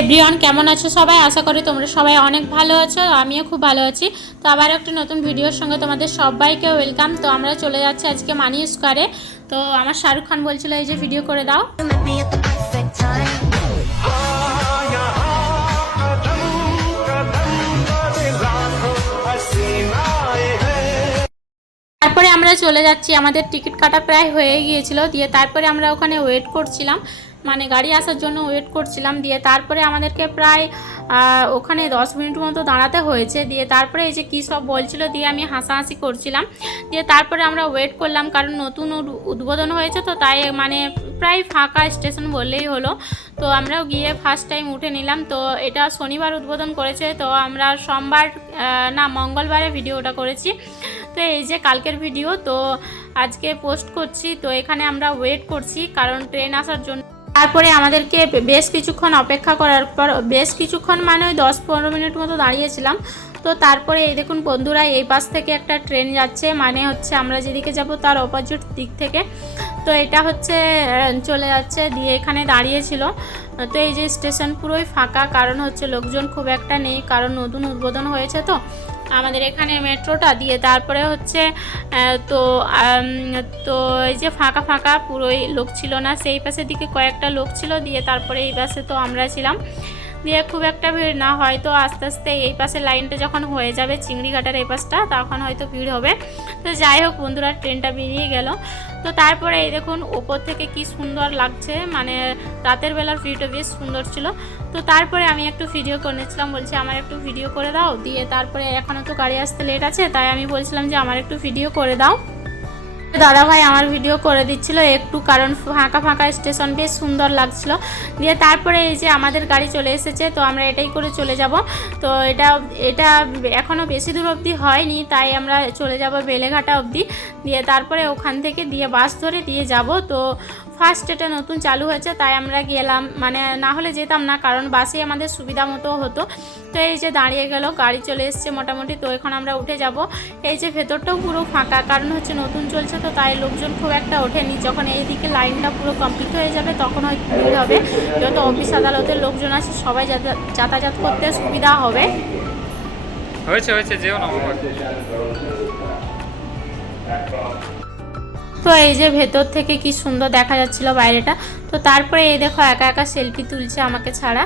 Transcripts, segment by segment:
Everyone, কেমন আছো সবাই? আশা করি তোমরা সবাই অনেক ভালো আছো, আমিও খুব ভালো আছি। তো আবার একটা নতুন ভিডিওর সঙ্গে তোমাদের সবাইকে ওয়েলকাম তো আমরা চলে যাচ্ছি আজকে মানি স্কোয়ারে তো আমার শাহরুখ খান বলছিল, এই যে ভিডিও করে দাও. তারপরে আমরা চলে যাচ্ছি, আমাদের টিকিট কাটা প্রায় হয়ে গিয়েছিল। দিয়ে তারপরে আমরা ওখানে ওয়েট করছিলাম। মানে গাড়ি আসার জন্য ওয়েট করছিলাম। দিয়ে তারপরে আমাদেরকে প্রায় ওখানে দশ মিনিট মতো দাঁড়াতে হয়েছে। দিয়ে তারপরে এই যে কী সব বলছিল, দিয়ে আমি হাসাহাসি করছিলাম। দিয়ে তারপরে আমরা ওয়েট করলাম, কারণ নতুন উদ- উদ্বোধন হয়েছে তো তাই মানে প্রায় ফাঁকা স্টেশন বললেই হলো। তো আমরাও গিয়ে ফার্স্ট টাইম উঠে নিলাম। তো এটা শনিবার উদ্বোধন করেছে। তো আমরা সোমবার না, মঙ্গলবারে ভিডিওটা করেছি। তো এই যে কালকের ভিডিও তো আজকে পোস্ট করছি। তো এখানে আমরা ওয়েট করছি, কারণ ট্রেন আসার জন্য তারপরে আমাদেরকে বেশ কিছুক্ষণ অপেক্ষা করার পর, বেশ কিছুক্ষণ মানে ওই দশ পনেরো মিনিট মতো দাঁড়িয়েছিলাম। তো তারপরে এই দেখুন বন্ধুরা, এই পাশ থেকে একটা ট্রেন যাচ্ছে মানে হচ্ছে আমরা যেদিকে যাব তার অপোজিট দিক থেকে। তো এটা হচ্ছে চলে যাচ্ছে, দিয়ে এখানে দাঁড়িয়েছিল। তো এই যে স্টেশন পুরোই ফাঁকা, কারণ হচ্ছে লোকজন খুব একটা নেই, কারণ নতুন উদ্বোধন হয়েছে তো। আমাদের এখানে মেট্রোটা দিয়ে তারপরে হচ্ছে তো তো এই যে ফাঁকা ফাঁকা পুরোই লোক ছিল না, সেই পাশের দিকে কয়েকটা লোক ছিল, দিয়ে তারপরে এই পাশে তো আমরা ছিলাম। দিয়ে খুব একটা ভিড় না হয়তো আস্তে আস্তে এই পাশে লাইনটা যখন হয়ে যাবে চিংড়িঘাটের এই পাশটা, তখন হয়তো ভিড় হবে। তো যাই হোক বন্ধুরা, ট্রেনটা বেরিয়ে গেল। তো তারপরে এই দেখুন, ওপর থেকে কি সুন্দর লাগছে। মানে রাতের বেলার ভিউটা বেশ সুন্দর ছিল। তো তারপরে আমি একটু ভিডিও করে নিয়েছিলাম। বলছি আমার একটু ভিডিও করে দাও। দিয়ে তারপরে এখনও তো গাড়ি আসতে লেট আছে, তাই আমি বলছিলাম যে আমার একটু ভিডিও করে দাও। দাদা ভাই আমার ভিডিও করে দিচ্ছিল, একটু কারণ ফাঁকা ফাঁকা স্টেশন বেশ সুন্দর লাগছিল। দিয়ে তারপরে এই যে আমাদের গাড়ি চলে এসেছে, তো আমরা এটাই করে চলে যাব। তো এটা এটা এখনও বেশি দূর অবধি হয়নি, তাই আমরা চলে যাব বেলেঘাটা অবধি। দিয়ে তারপরে ওখান থেকে দিয়ে বাস ধরে দিয়ে যাব। তো ফার্স্ট এটা নতুন চালু হয়েছে, তাই আমরা গেলাম। মানে না হলে যেতাম না, কারণ বাসে আমাদের সুবিধা মতো হতো। তো এই যে দাঁড়িয়ে গেল, গাড়ি চলে এসছে মোটামুটি, তো এখন আমরা উঠে যাব। এই যে ভেতরটাও পুরো ফাঁকা, কারণ হচ্ছে নতুন চলছে তো, তাই লোকজন খুব একটা ওঠেনি। যখন এইদিকে লাইনটা পুরো কমপ্লিট হয়ে যাবে, তখন হয়তো ভিড় হবে। যত অফিস আদালতের লোকজন আছে, সবাই যাতা- যাতায়াত করতে সুবিধা হবে। হয়েছে হয়েছে, যেও না তো এই যে ভেতর থেকে কি সুন্দর দেখা যাচ্ছিল বাইরেটা, তো তারপরে এই দেখো একা একা সেলফি তুলছে আমাকে ছাড়া।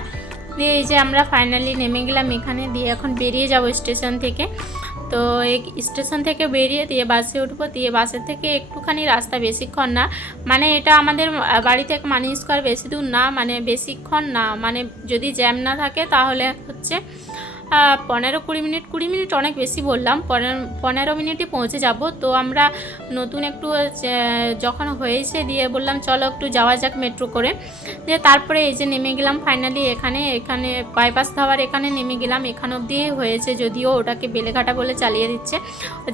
দিয়ে এই যে আমরা ফাইনালি নেমে গেলাম এখানে, দিয়ে এখন বেরিয়ে যাব স্টেশন থেকে। তো এই স্টেশন থেকে বেরিয়ে দিয়ে বাসে উঠবো, দিয়ে বাসের থেকে একটুখানি রাস্তা বেশিক্ষণ না। মানে এটা আমাদের বাড়ি থেকে মানি স্কোয়ার বেশি দূর না মানে বেশিক্ষণ না। মানে যদি জ্যাম না থাকে তাহলে হচ্ছে পনেরো কুড়ি মিনিট কুড়ি মিনিট অনেক বেশি বললাম, পনেরো মিনিটই পৌঁছে যাব। তো আমরা নতুন একটু যখন হয়েছে দিয়ে বললাম, চলো একটু যাওয়া যাক মেট্রো করে। দিয়ে তারপরে এই যে নেমে গেলাম ফাইনালি এখানে এখানে বাইপাস ধাওয়ার এখানে নেমে গেলাম, এখান অবধি হয়েছে যদিও ওটাকে বেলেঘাটা বলে চালিয়ে দিচ্ছে।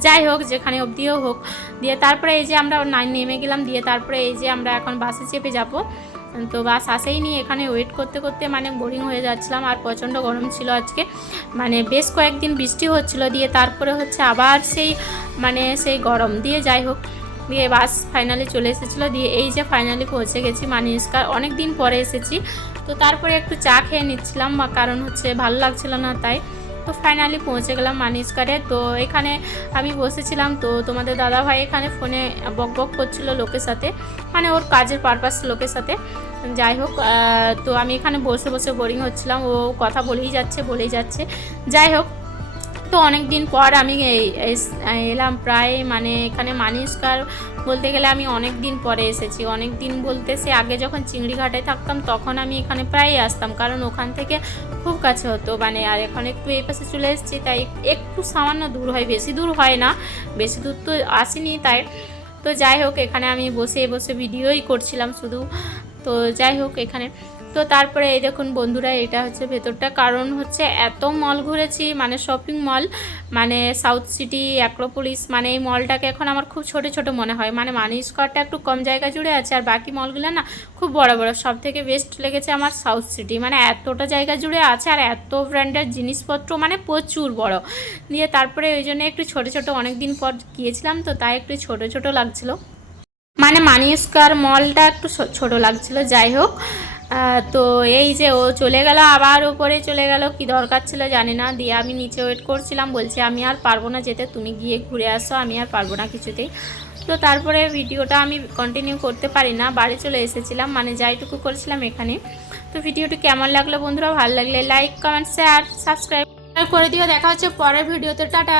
যাই হোক, যেখানে অবধিও হোক। দিয়ে তারপরে এই যে আমরা নেমে গেলাম, দিয়ে তারপরে এই যে আমরা এখন বাসে চেপে যাব। তো বাস আসেই নি, এখানে ওয়েট করতে করতে মানে বোরিং হয়ে যাচ্ছিলাম, আর প্রচণ্ড গরম ছিল আজকে। মানে বেশ কয়েকদিন বৃষ্টি হচ্ছিল, দিয়ে তারপরে হচ্ছে আবার সেই মানে সেই গরম। দিয়ে যাই হোক, দিয়ে বাস ফাইনালি চলে এসেছিল, দিয়ে এই যে ফাইনালি পৌঁছে গেছি মানিস্কার অনেক দিন পরে এসেছি। তো তারপরে একটু চা খেয়ে নিচ্ছিলাম, কারণ হচ্ছে ভালো লাগছিল না তাই। তো ফাইনালি পৌঁছে গেলাম মানিস্কারে তো এখানে আমি বসেছিলাম, তো তোমাদের দাদাভাই এখানে ফোনে বক বক করছিল লোকের সাথে মানে ওর কাজের পারপাস লোকের সাথে। যাই হোক তো আমি এখানে বসে বসে বোরিং হচ্ছিলাম, ও কথা বলেই যাচ্ছে বলেই যাচ্ছে। যাই হোক, তো অনেক দিন পর আমি এলাম প্রায় মানে এখানে মানিস্কার বলতে গেলে আমি অনেক দিন পরে এসেছি। অনেক দিন বলতে সে আগে যখন চিংড়িঘাটায় থাকতাম, তখন আমি এখানে প্রায়ই আসতাম, কারণ ওখান থেকে খুব কাছে হতো। মানে আর এখন একটু এই পাশে চলে এসেছি, তাই একটু সামান্য দূর হয়, বেশি দূর হয় না। বেশি দূর তো আসিনি তাই। তো যাই হোক, এখানে আমি বসে বসে ভিডিওই করছিলাম শুধু। তো যাই হোক, এখানে তো তারপরে এই দেখুন বন্ধুরা, এটা হচ্ছে ভেতরটা। কারণ হচ্ছে এত মল ঘুরেছি মানে শপিং মল মানে সাউথ সিটি অ্যাক্রোপোলিস মানে এই মলটাকে এখন আমার খুব ছোট ছোট মনে হয়। মানে মানি স্কোয়ারটা একটু কম জায়গা জুড়ে আছে, আর বাকি মলগুলো না খুব বড় বড়। সব থেকে বেস্ট লেগেছে আমার সাউথ সিটি মানে এতটা জায়গা জুড়ে আছে, আর এত ব্র্যান্ডের জিনিসপত্র মানে প্রচুর বড়। দিয়ে তারপরে ওই জন্য একটু ছোট ছোট অনেক দিন পর গিয়েছিলাম তো, তাই একটু ছোট ছোট লাগছিল। মানে মানি স্কোয়ার মলটা একটু ছোট লাগছিল, যাই হোক। তো এই যে ও চলে গেল, আবার ওপরে চলে গেল, কি দরকার ছিল জানি না। দিয়ে আমি নিচে ওয়েট করছিলাম, বলছি আমি আর পারব না যেতে, তুমি গিয়ে ঘুরে আসো, আমি আর পারব না কিছুতেই। তো তারপরে ভিডিওটা আমি কন্টিনিউ করতে পারি না, বাড়ি চলে এসেছিলাম মানে যাইটুকু করেছিলাম এখানে। তো ভিডিওটি কেমন লাগল বন্ধুরা, ভালো লাগলে লাইক কমেন্ট শেয়ার সাবস্ক্রাইব করে দিও, দেখা হচ্ছে পরের ভিডিওতে, টাটা।